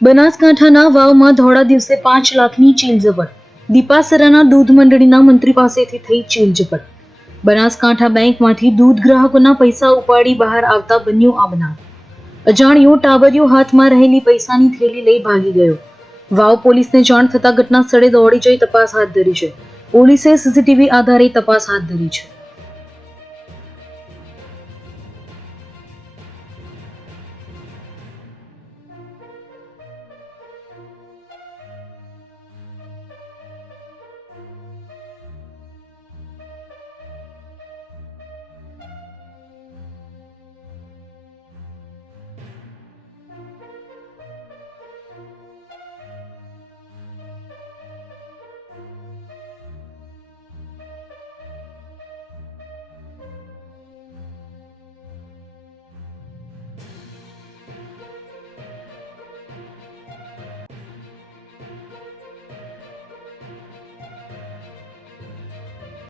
બનાસકાંઠાના વાવમાં ધોળા દિવસે 5 લાખની ચીલ ઝપટ. દીપાસરાના દૂધ મંડળીના મંત્રી પાસેથી થઈ ચીલ ઝપટ. બનાસકાંઠા બેંકમાંથી દૂધ ગ્રાહકોના પૈસા ઉપાડી બહાર આવતા બન્યો આ બનાવ. અજાણ્યો ટાબરિયો હાથમાં રહેલી પૈસાની થેલી લઈ ભાગી ગયો. વાવ પોલીસને જાણ થતાં ઘટના સ્થળે દોડી જઈ તપાસ હાથ ધરી છે. પોલીસે સીસીટીવી આધારે તપાસ હાથ ધરી છે.